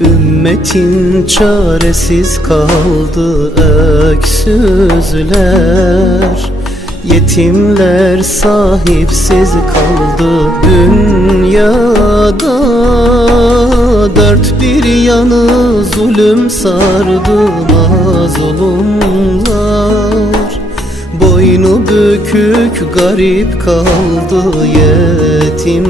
Ümmetin çaresiz kaldı öksüzler. Yetimler sahipsiz kaldı dünyada. Dört bir yanı zulüm sardı mazlumlar Boynu bükük garip kaldı yetimler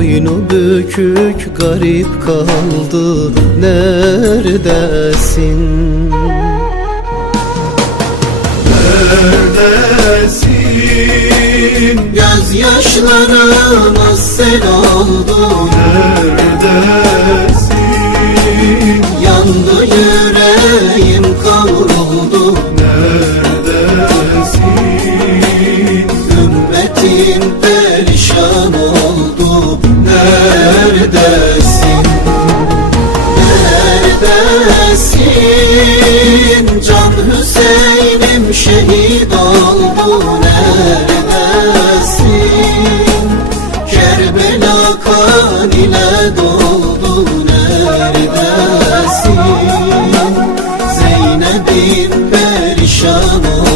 Boynu bükük garip kaldı neredesin? Neredesin? Gözyaşlarıma sel oldu Neredesin? Yandı yüreğim kavruldu Neredesin? Can Hüseyin'im şehit oldu Neredesin? Kerbela kan ile doldu Neredesin? Zeynep'im perişan oldu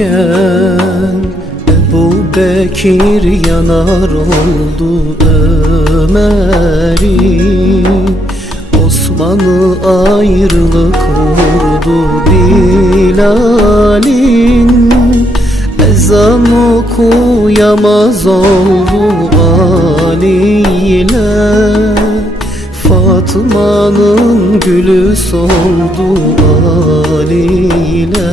yokken Ebu Bekir yanar oldu Ömer'i. Osman'ı ayrılık vurdu Bilal'in. Ezan okuyamaz oldu Ali ile Fatıma'nın gülü soldu Ali ile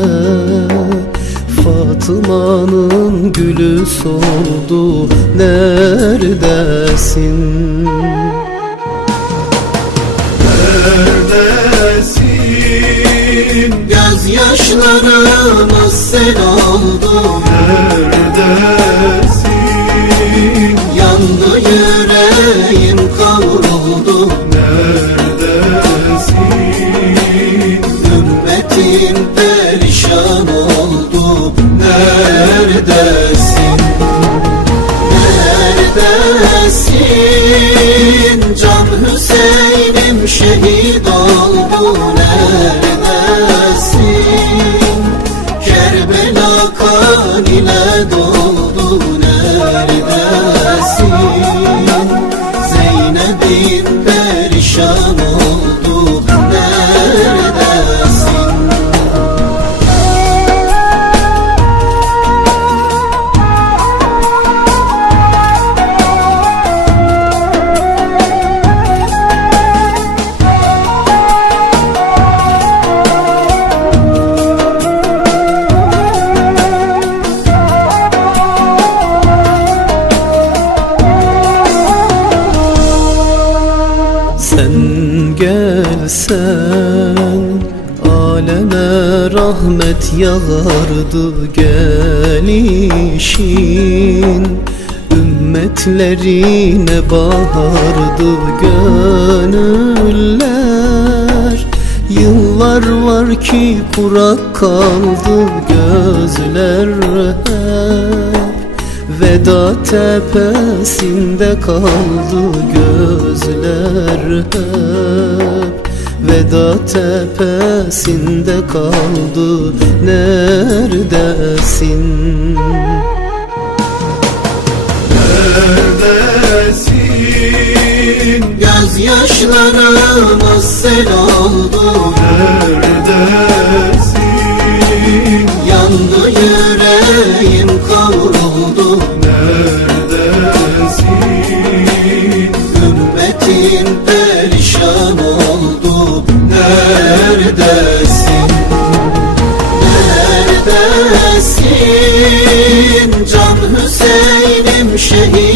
Fatıma'nın gülü soldu Neredesin? Neredesin? Gözyaşlarıma sel oldu Neredesin? Neredesin? Can Hüseyin'im şehit oldu Neredesin? Kerbela kan ile doldu Sen gelsen aleme rahmet yağardı gelişin. Ümmetlerine bahardı gönüller. Yıllar var ki kurak kaldı gözler hep Veda tepesinde kaldı gözler hep Veda tepesinde kaldı neredesin? Neredesin? Gözyaşlarımız sel oldu Neredesin? Yandı yüreğim kavruldu şehit oldu